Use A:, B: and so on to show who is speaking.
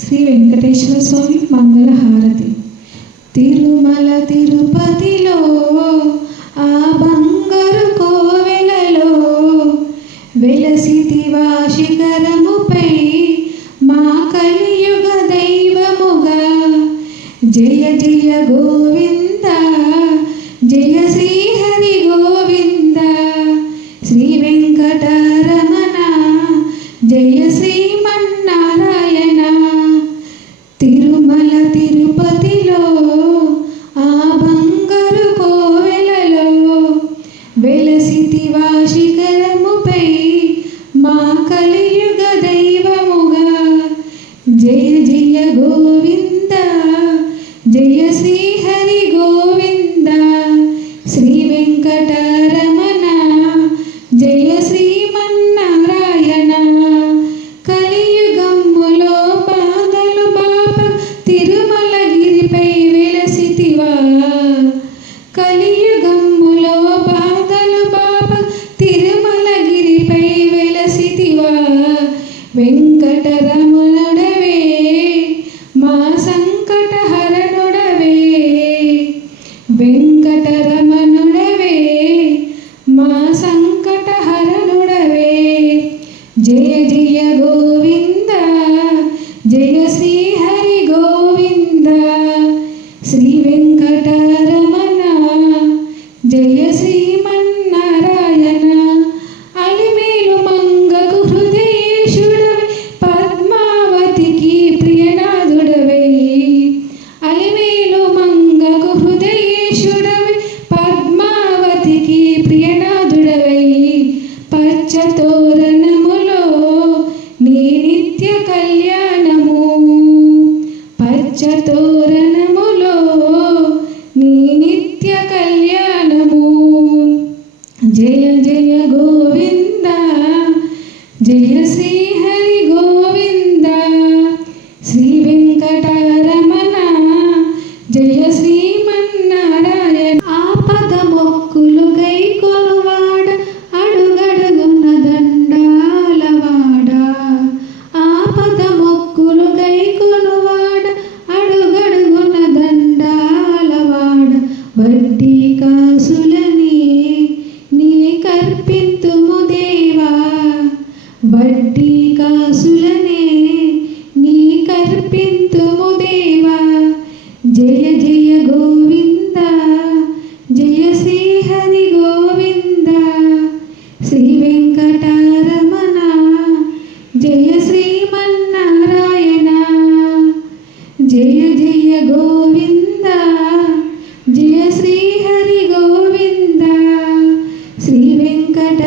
A: శ్రీ వెంకటేశ్వర స్వామి మంగళహారతి. తిరుమల తిరుపతిలో ఆ బంగారు కోవెలలో వెలసితివా శిఖరముపై మా కలియుగ దైవముగా. జయ జయ గోవింద జయ శ్రీహరి గోవింద శ్రీ వెంకటరమణ జయ శ్రీ తిరుమలగిరిపై వెలసితివా కలియుగమ్ములో బాధలు బాప తిరుమలగిరిపై వెలసితివా వెంకటరమణుడవే మా సంకట సంకటహరణుడవే. వెంకటరమణుడవే మా సంకట హరణుడవే జయ జయ గోవింద జయ శ్రీ జయ జయ శ్రీ హరి జయ జయ గోవింద జయ శ్రీహరి గోవింద శ్రీ వెంకట